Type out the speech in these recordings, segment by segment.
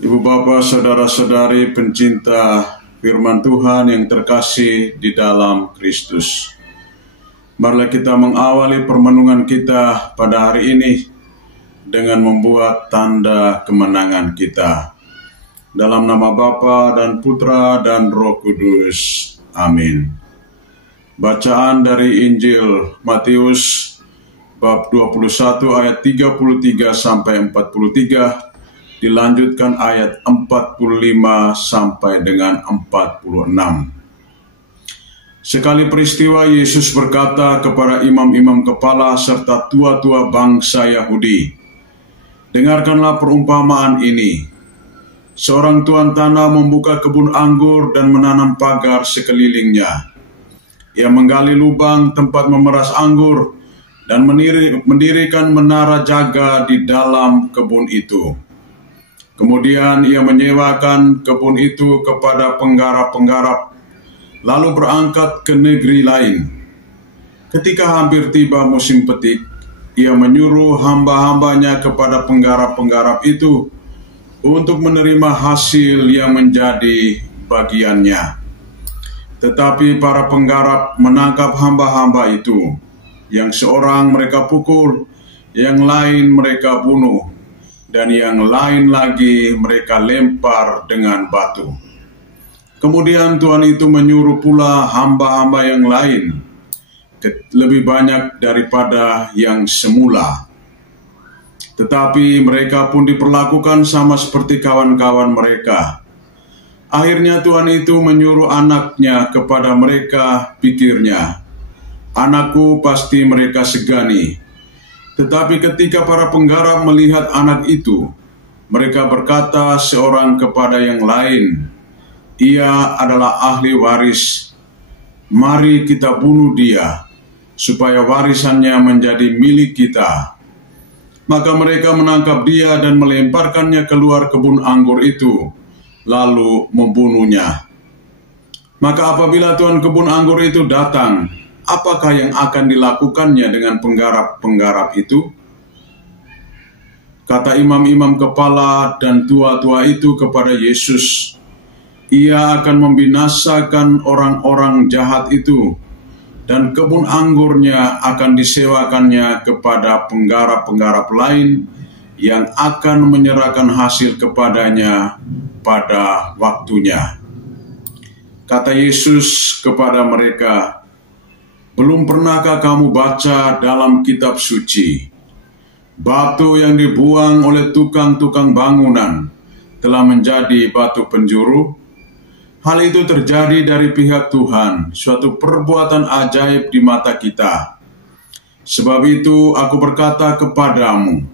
Ibu Bapak, saudara-saudari pencinta firman Tuhan yang terkasih di dalam Kristus. Marilah kita mengawali permenungan kita pada hari ini dengan membuat tanda kemenangan kita. Dalam nama Bapa dan Putra dan Roh Kudus. Amin. Bacaan dari Injil Matius bab 21 ayat 33 sampai 43. Dilanjutkan ayat 45 sampai dengan 46. Sekali peristiwa Yesus berkata kepada imam-imam kepala serta tua-tua bangsa Yahudi, "Dengarkanlah perumpamaan ini. Seorang tuan tanah membuka kebun anggur dan menanam pagar sekelilingnya. Ia menggali lubang tempat memeras anggur dan mendirikan menara jaga di dalam kebun itu. Kemudian ia menyewakan kebun itu kepada penggarap-penggarap, lalu berangkat ke negeri lain. Ketika hampir tiba musim petik, ia menyuruh hamba-hambanya kepada penggarap-penggarap itu untuk menerima hasil yang menjadi bagiannya. Tetapi para penggarap menangkap hamba-hamba itu, yang seorang mereka pukul, yang lain mereka bunuh, dan yang lain lagi mereka lempar dengan batu. Kemudian Tuhan itu menyuruh pula hamba-hamba yang lain, lebih banyak daripada yang semula. Tetapi mereka pun diperlakukan sama seperti kawan-kawan mereka. Akhirnya Tuhan itu menyuruh anaknya kepada mereka, pikirnya, 'Anakku pasti mereka segani.' Tetapi ketika para penggarap melihat anak itu, mereka berkata seorang kepada yang lain, 'Ia adalah ahli waris. Mari kita bunuh dia, supaya warisannya menjadi milik kita.' Maka mereka menangkap dia dan melemparkannya keluar kebun anggur itu, lalu membunuhnya. Maka apabila tuan kebun anggur itu datang, apakah yang akan dilakukannya dengan penggarap-penggarap itu?" Kata imam-imam kepala dan tua-tua itu kepada Yesus, "Ia akan membinasakan orang-orang jahat itu, dan kebun anggurnya akan disewakannya kepada penggarap-penggarap lain yang akan menyerahkan hasil kepadanya pada waktunya." Kata Yesus kepada mereka, "Belum pernahkah kamu baca dalam kitab suci, batu yang dibuang oleh tukang-tukang bangunan telah menjadi batu penjuru? Hal itu terjadi dari pihak Tuhan, suatu perbuatan ajaib di mata kita. Sebab itu aku berkata kepadamu,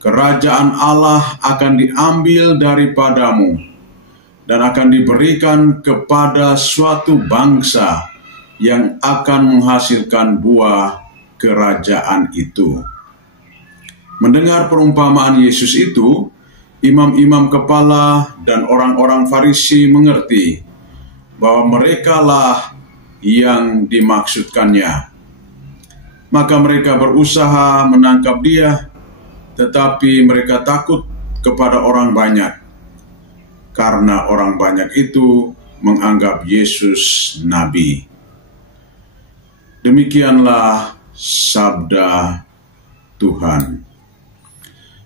kerajaan Allah akan diambil daripadamu dan akan diberikan kepada suatu bangsa yang akan menghasilkan buah kerajaan itu." Mendengar perumpamaan Yesus itu, imam-imam kepala dan orang-orang Farisi mengerti bahwa merekalah yang dimaksudkannya. Maka mereka berusaha menangkap dia, tetapi mereka takut kepada orang banyak, karena orang banyak itu menganggap Yesus nabi. Demikianlah sabda Tuhan.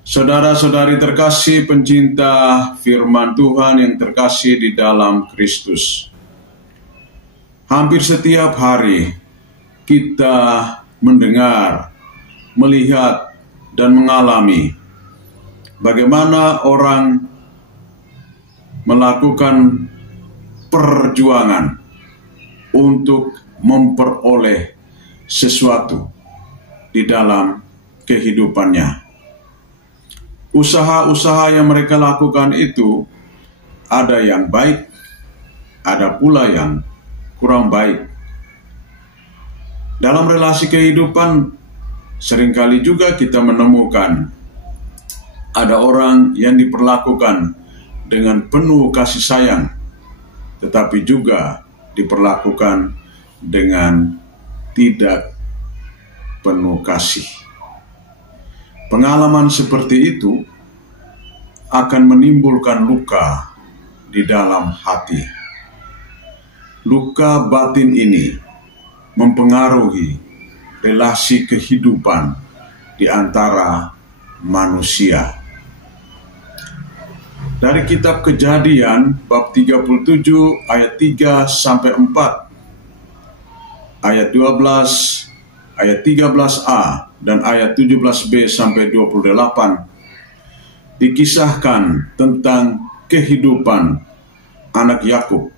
Saudara-saudari terkasih pencinta firman Tuhan yang terkasih di dalam Kristus. Hampir setiap hari kita mendengar, melihat, dan mengalami bagaimana orang melakukan perjuangan untuk memperoleh sesuatu di dalam kehidupannya. Usaha-usaha yang mereka lakukan itu ada yang baik, ada pula yang kurang baik. Dalam relasi kehidupan, seringkali juga kita menemukan ada orang yang diperlakukan dengan penuh kasih sayang, tetapi juga diperlakukan dengan tidak penuh kasih. Pengalaman seperti itu akan menimbulkan luka di dalam hati. Luka batin ini mempengaruhi relasi kehidupan di antara manusia. Dari kitab Kejadian bab 37 ayat 3 sampai 4, ayat 12, ayat 13a dan ayat 17b sampai 28 dikisahkan tentang kehidupan anak Yakub,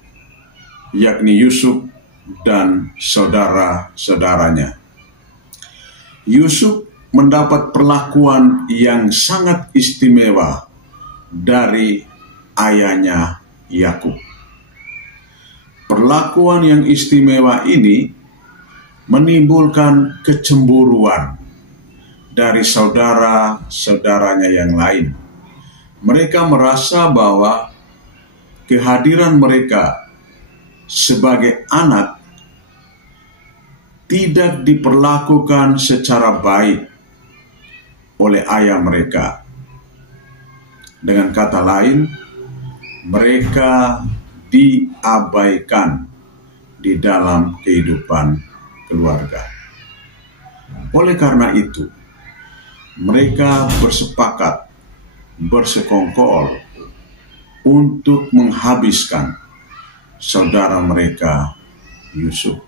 yakni Yusuf dan saudara-saudaranya. Yusuf mendapat perlakuan yang sangat istimewa dari ayahnya Yakub. Perlakuan yang istimewa ini menimbulkan kecemburuan dari saudara-saudaranya yang lain. Mereka merasa bahwa kehadiran mereka sebagai anak tidak diperlakukan secara baik oleh ayah mereka. Dengan kata lain, mereka diabaikan di dalam kehidupan keluarga. Oleh karena itu, mereka bersepakat, bersekongkol untuk menghabiskan saudara mereka Yusuf.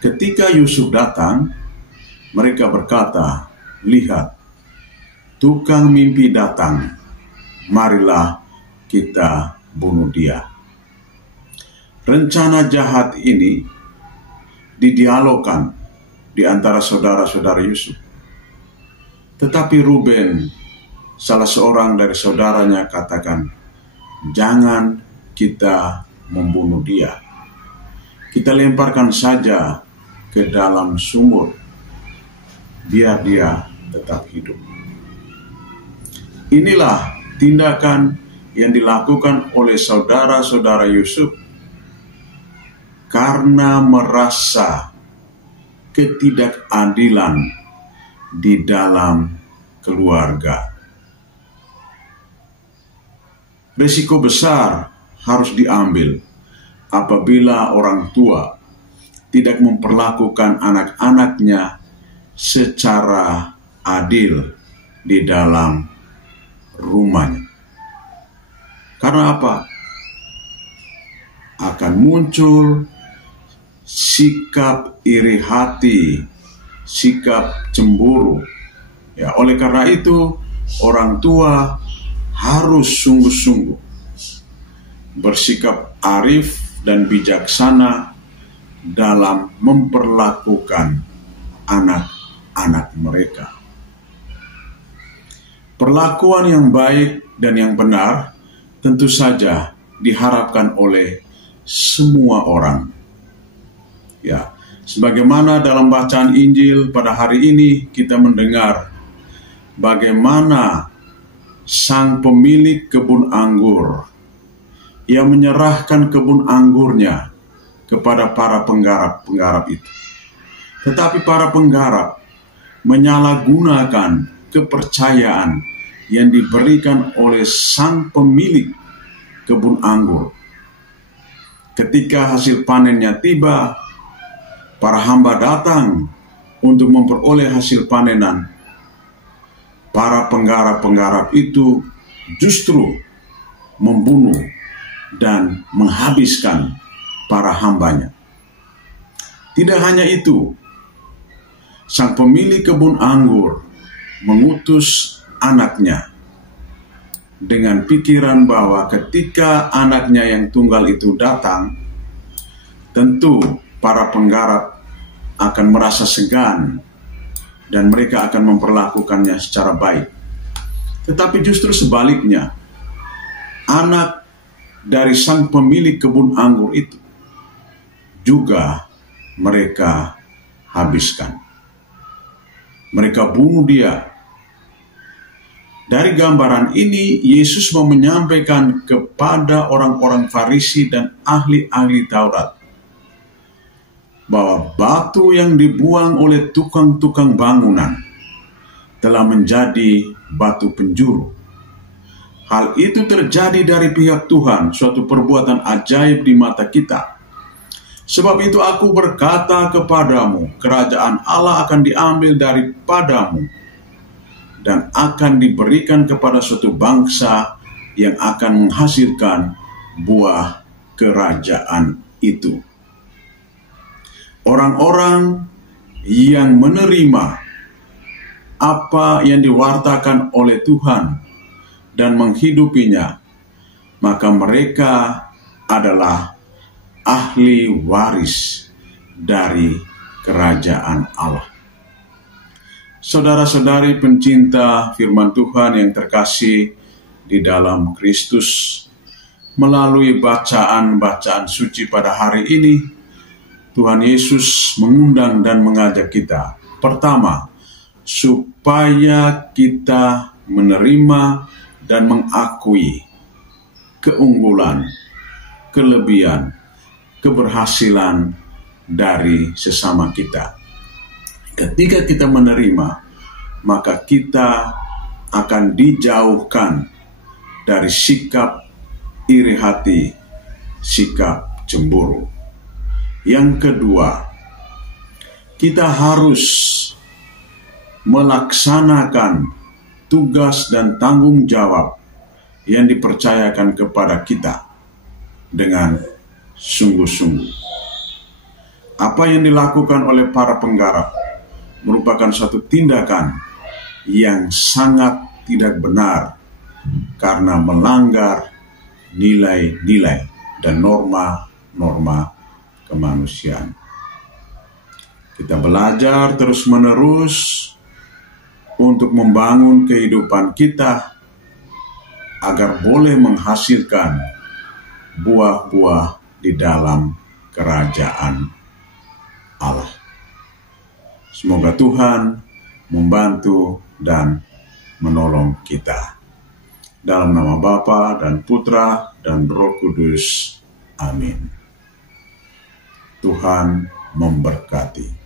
Ketika Yusuf datang, mereka berkata, "Lihat, tukang mimpi datang, marilah kita bunuh dia." Rencana jahat ini didialogkan di antara saudara-saudara Yusuf. Tetapi Ruben, salah seorang dari saudaranya, katakan, "Jangan kita membunuh dia. Kita lemparkan saja ke dalam sumur, biar dia tetap hidup." Inilah tindakan yang dilakukan oleh saudara-saudara Yusuf karena merasa ketidakadilan di dalam keluarga. Risiko besar harus diambil apabila orang tua tidak memperlakukan anak-anaknya secara adil di dalam rumahnya. Karena apa? Akan muncul sikap iri hati, sikap cemburu. Ya, oleh karena itu, orang tua harus sungguh-sungguh bersikap arif dan bijaksana dalam memperlakukan anak-anak mereka. Perlakuan yang baik dan yang benar tentu saja diharapkan oleh semua orang. Ya, sebagaimana dalam bacaan Injil pada hari ini kita mendengar bagaimana sang pemilik kebun anggur yang menyerahkan kebun anggurnya kepada para penggarap-penggarap itu. Tetapi para penggarap menyalahgunakan kepercayaan yang diberikan oleh sang pemilik kebun anggur. Ketika hasil panennya tiba, para hamba datang untuk memperoleh hasil panenan. Para penggarap-penggarap itu justru membunuh dan menghabiskan para hambanya. Tidak hanya itu, sang pemilik kebun anggur mengutus anaknya dengan pikiran bahwa ketika anaknya yang tunggal itu datang, tentu para penggarap akan merasa segan dan mereka akan memperlakukannya secara baik. Tetapi justru sebaliknya, anak dari sang pemilik kebun anggur itu juga mereka habiskan. Mereka bunuh dia. Dari gambaran ini, Yesus mau menyampaikan kepada orang-orang Farisi dan ahli-ahli Taurat bahwa batu yang dibuang oleh tukang-tukang bangunan telah menjadi batu penjuru hal itu terjadi dari pihak Tuhan, suatu perbuatan ajaib di mata kita. Sebab itu aku berkata kepadamu, kerajaan Allah akan diambil daripadamu dan akan diberikan kepada suatu bangsa yang akan menghasilkan buah kerajaan itu. Orang-orang yang menerima apa yang diwartakan oleh Tuhan dan menghidupinya, maka mereka adalah ahli waris dari kerajaan Allah. Saudara-saudari pencinta firman Tuhan yang terkasih di dalam Kristus, melalui bacaan-bacaan suci pada hari ini, Tuhan Yesus mengundang dan mengajak kita. Pertama, supaya kita menerima dan mengakui keunggulan, kelebihan, keberhasilan dari sesama kita. Ketika kita menerima, maka kita akan dijauhkan dari sikap iri hati, sikap cemburu. Yang kedua, kita harus melaksanakan tugas dan tanggung jawab yang dipercayakan kepada kita dengan sungguh-sungguh. Apa yang dilakukan oleh para penggarap merupakan suatu tindakan yang sangat tidak benar karena melanggar nilai-nilai dan norma-norma kemanusiaan. Kita belajar terus-menerus untuk membangun kehidupan kita agar boleh menghasilkan buah-buah di dalam kerajaan Allah. Semoga Tuhan membantu dan menolong kita. Dalam nama Bapa dan Putra dan Roh Kudus. Amin. Tuhan memberkati.